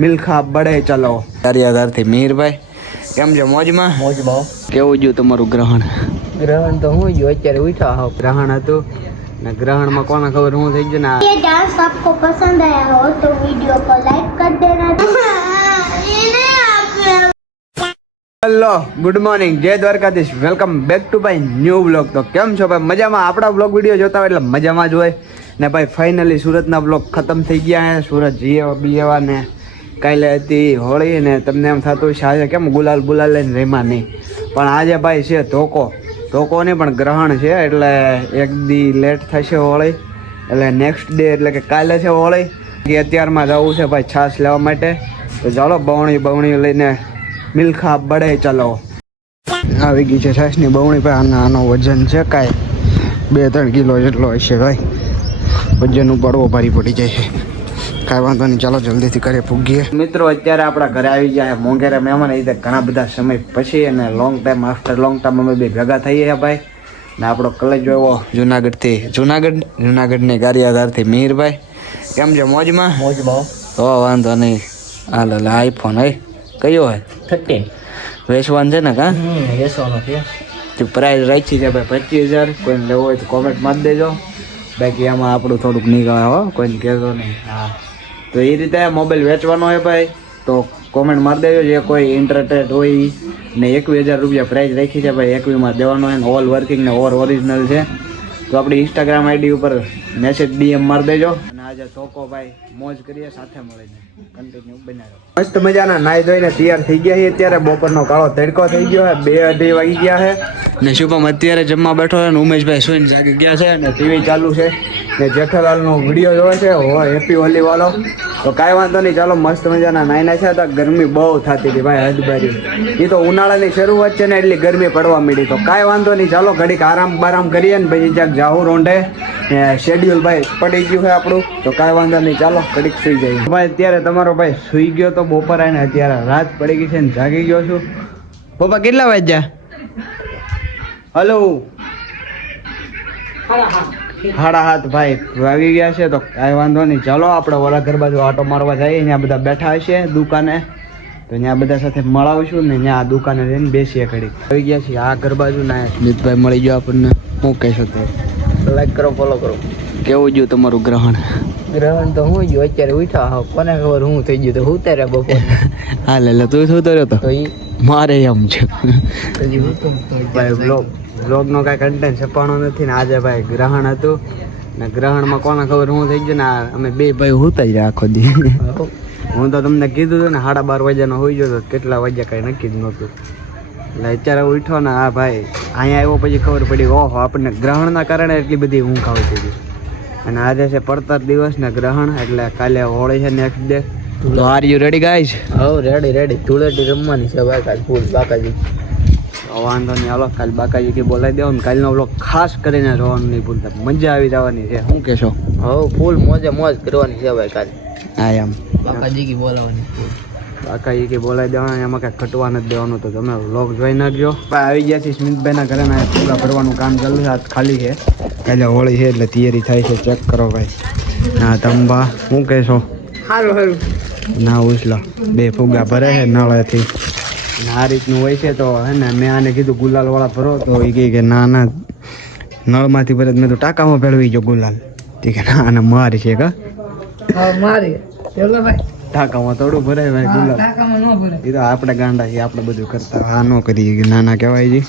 મિલ્ખા બડે ચલો દરિયાધારથી મીરભાઈ કેમ છે? મોજમાં મોજમાં. કેવું ગયું તમારું ગ્રહણ? ગ્રહણ તો હું જો અત્યારે ઉઠ્યા હોવ. ગ્રહણ હતું ને ગ્રહણમાં કોને ખબર શું થઈ ગયું ને ये डांस आपको पसंद आया हो तो वीडियो को लाइक कर देना। હેલો ગુડ મોર્નિંગ, જય Dwarkadhish, welcome back to my new blog. તો કેમ છો ભાઈ? મજામાં? આપણા બ્લોગ વિડીયો જોતા હોય એટલે મજામાં જ હોય ને ભાઈ. ફાઇનલી સુરતના બ્લોગ ખતમ થઈ ગયા છે. સુરત જીએ બીએવા ને કાલે હતી હોળી ને તમને એમ થતું છે આજે કેમ ગુલાલ લઈને રેમાં નહીં, પણ આજે ભાઈ છે ધોકો નહીં પણ ગ્રહણ છે એટલે એક દી લેટ થશે હોળી, એટલે નેક્સ્ટ ડે એટલે કે કાલે છે હોળી. કે અત્યારમાં જવું છે ભાઈ છાશ લેવા માટે. તો ચાલો બવણી લઈને મિલ્ખા બડે ચલો. આવી ગઈ છે છાશની બવણી ભાઈ. આનો વજન છે કાંઈ 2-3 કિલો જેટલો હશે ભાઈ. વજન ઉપાડવો ભારી પડી જાય છે. કાંઈ વાંધો નહીં, ચાલો જલ્દીથી ઘરે પૂગીએ. મિત્રો અત્યારે આપણા ઘરે આવી ગયા મોંઘેરા મહેમાન રીતે ઘણા બધા સમય પછી અને આફ્ટર લોંગ ટાઈમ અમે બે ભેગા થઈએ છીએ ભાઈ. ને આપણો કલેજ એવો જુનાગઢની ગારિયાધારથી મીરભાઈ કેમ છે? મોજમાં મોજમાં. તો વાંધો નહીં. હાલ આઈફોન હે કયો હે? 13 વેચવાનું છે ને? કાં વેચવાનો છે. તો પ્રાઇસ રાખી છે ભાઈ 25,000. કોઈને લેવો હોય તો કોમેન્ટ મારી દેજો. બાકી આમાં આપણું થોડુંક નીકળે હો, કોઈને કહેજો નહીં. હા, તો એ રીતે મોબાઈલ વેચવાનો હોય ભાઈ તો કોમેન્ટ મારી દેજો. જે કોઈ ઇન્ટરેસ્ટેડ હોય ને 21,000 રૂપિયા પ્રાઇસ રાખી છે ભાઈ. 21 દેવાનો હોય ને ઓલ વર્કિંગ ને ઓરિજિનલ છે. તો આપણી ઇન્સ્ટાગ્રામ આઈડી ઉપર મેસેજ DM મારી દેજો. અને આજે ધોકો ભાઈ મોજ કરીએ સાથે મળીને કન્ટિન્યુ બનાવ્યો. મસ્ત મજાના નાઈ ધોઈને તૈયાર થઈ ગયા છે. અત્યારે બપોરનો કાળો તડકો થઈ ગયો છે. 2-2:30 વાગી ગયા છે ને શુભમ અત્યારે જમવા બેઠો છે ને ઉમેશભાઈ સુઈને જાગી ગયા છે અને ટીવી ચાલુ છે ને જેઠાલાલનો વિડીયો જોવે છે હેપી હોલી વાળો. તો કાંઈ વાંધો નહીં, ચાલો મસ્ત મજાના નાઈ છે. તો ગરમી બહુ થતી હતી ભાઈ, હદબારી. એ તો ઉનાળાની શરૂઆત છે ને એટલી ગરમી પડવા માંડી. તો કાંઈ વાંધો નહીં, ચાલો ઘડીક આરામ કરીએ ને પછી જ્યાંક જાવું રોંઢે. શેડ્યુલ ભાઈ પડી ગયું છે આપણું. તો કાંઈ વાંધો નહીં, ચાલો ઘડીક સુઈ જઈએ ભાઈ. અત્યારે તમારો ભાઈ સુઈ ગયો તો બપોર આવીને અત્યારે રાત પડી ગઈ છે ને જાગી ગયો છું. પપ્પા કેટલા વાગ્યા? હલો 7:30 ભાઈ વાગી ગયા છે. તો કાંઈ વાંધો નહીં, ચાલો આપણે ઓલા ઘર બાજુ આટો મારવા જઈએ. ત્યાં બધા બેઠા હશે દુકાને, તો ત્યાં બધા સાથે મળાવીશું ને ત્યાં દુકાને જઈને બેસીએ ઘડીક. આવી ગયા છીએ આ ઘર બાજુ ના. સ્મિતભાઈ મળી ગયો આપણને. શું કહેશો તમે? લાઈક કરો, ફોલો કરો. કેવું ગયું તમારું ગ્રહણ? ગ્રહણ તો હું જો અત્યારે ઉઠ્યા હોવ. કોને ખબર હું થઈ ગયું તો હું ત્યારે બપોર. હા લે તું શું કર્યો તો? તો ઈ મારે એમ છે હજી હું તો ભાઈ બ્લોગનો કાંઈ કન્ટેન્ટ છપાણો નથી ને આજે ભાઈ ગ્રહણ હતું ને ગ્રહણમાં કોને ખબર શું થઈ ગયું ને અમે બે ભાઈ હુતા જ આખો દી. હું તો તમને કીધું હતું ને 12:30 વાગ્યાનો હોઈ ગયો તો કેટલા વાગ્યા કાંઈ નક્કી જ નહોતું. એટલે અત્યારે ઉઠ્યો ને હા ભાઈ અહીંયા આવ્યો પછી ખબર પડી ઓહો આપણને ગ્રહણના કારણે એટલી બધી ઊંઘ આવતી હતી. અને આજે છે પડતર દિવસ ને ગ્રહણ એટલે કાલે હોળી છે નેક્સ્ટ ડે. તો આર યુ રેડી ગાઈઝ? હવ રેડી. ધૂળેટી રમવાની છે ભાઈ કાલ ફૂલ બાકાજી. વાંધો નહીં, હાલો કાલે બાકાજી બોલાવી દેવો ને કાલનો બ્લોગ ખાસ કરીને જોવાનું નહીં ભૂલતા. મજા આવી જવાની છે. શું કહેશો? હવ ફૂલ મોજ કરવાની છે ભાઈ કાલ. હા એમ બાકાજી બોલાવવાની. બાકાજી બોલાવી દેવાના, એમાં કાંઈ ખટવા નથી દેવાનું. તો તમે બ્લોગ જોઈ નાખજો. આવી ગયા છે સ્મિતભાઈના ઘરે ના પૂરા ભરવાનું કામ ચાલુ છે. આજ ખાલી છે, કાલે હોળી છે એટલે તૈયારી થાય છે. ચેક કરો ભાઈ. હા તંબા શું કહેશો? સારું ના ઉછલો 2 ફુગ્ગા ભરે છે નળેથી. આ રીતનું હોય છે. તો હે ને મેં આને કીધું ગુલાલ વાળા ભરો તો એ કહે કે ના નળમાંથી ભરે. મેં તો ટાંકામાં ભેળવી ગયો ગુલાલ. તે કે ના આને મારી છે કા મારી ટાંકામાં થોડું ભરાય ભાઈ ગુલાલ. એ તો આપણે ગાંડા છીએ, આપણે બધું કરતા. આ ન કરીએ કે નાના કહેવાય છે.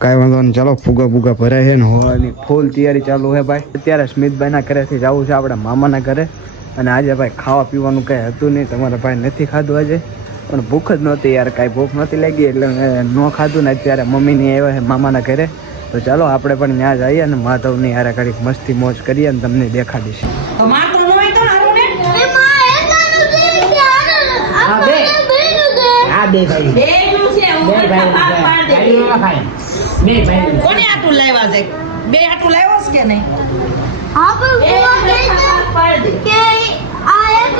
કાંઈ વાંધો નહીં, ચાલો ફુગા ભરાય છે ને હોવાની ફૂલ તૈયારી ચાલુ છે ભાઈ. અત્યારે સ્મિતભાઈના ઘરેથી જવું છે આપણે મામાના ઘરે. અને આજે ભાઈ ખાવા પીવાનું કંઈ હતું નહીં. તમારા ભાઈ નથી ખાધું આજે, પણ ભૂખ જ નહોતી યાર, કાંઈ ભૂખ નહોતી લાગી એટલે ન ખાધું ને. અત્યારે મમ્મીની આવ્યા છે મામાના ઘરે. તો ચાલો આપણે પણ ત્યાં જઈએ અને માધવની યારે ઘડીક મસ્તી મોજ કરીએ અને તમને દેખાડીશ. કોને આટલું લાવ્યા છે? 2 આટલું લાવ્યો છે કે નહીં? हाँ पर वो कहते कि आ एक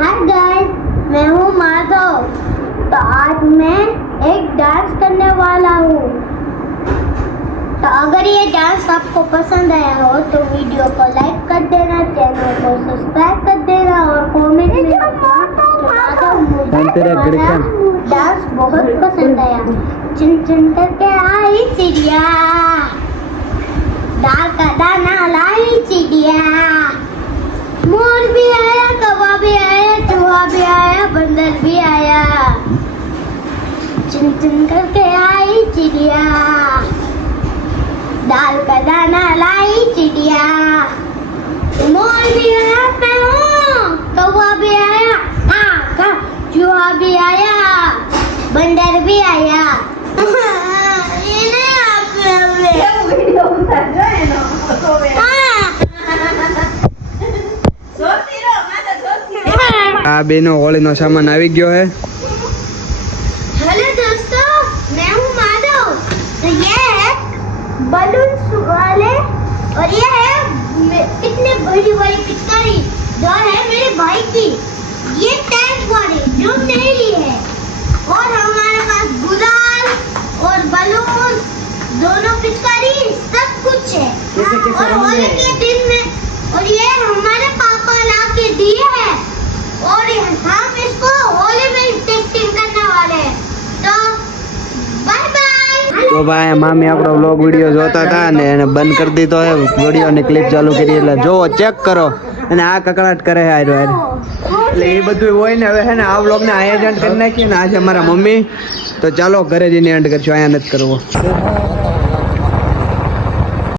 हाय गाइस, मैं हूँ माधव. तो आज मैं एक डांस करने वाला हूँ. तो अगर ये डांस आपको पसंद आया हो तो वीडियो को लाइक कर देना, चैनल को सब्सक्राइब कर देना और तेरे गिड़कन डांस बहुत पसंद आया चिन चिन करके आई चिड़िया दाल का दाना लाई चिड़िया मोर भी आया कौवा भी आया चूहा भी आया बंदर भी आया चिन चिन करके आई चिड़िया दाल का दाना लाई चिड़िया मोर भी आया मैं हूँ कौवा भी आया का चूहा भी आया बंदर भी आया ये नहीं આ બેનો હોળીનો સામાન આવી ગયો હે हेलो दोस्तों मैं हूँ माधव तो ये है बलून वाले और ये है इतने बड़ी बड़ी पिचकारी जो है मेरे भाई की ये टैंक वाले जो मेरी है और हमारे पास गुलाल और बलून दोनों पिचकारी सब कुछ है और होली के दिन में और ये हमारे पापा ला के दिए हैं और हम इसको होली में टेस्टिंग करने वाले हैं तो बाय बाय તો ભાઈ મામી આપણો વ્લોગ વિડીયો જોતા હતા ને એને બંધ કરી દીધો હે વિડીયોની ક્લિપ ચાલુ કરી એટલે જો ચેક કરો અને આ કકડાટ કરે હે આયરો એટલે એ બધું હોય ને હવે હે ને આ વ્લોગને અહીંયા જ એન્ડ કરી નાખીએ ને આજે અમારા મમ્મી તો ચાલો ઘરે જઈને એન્ડ કરશું અહીંયા નથી કરવો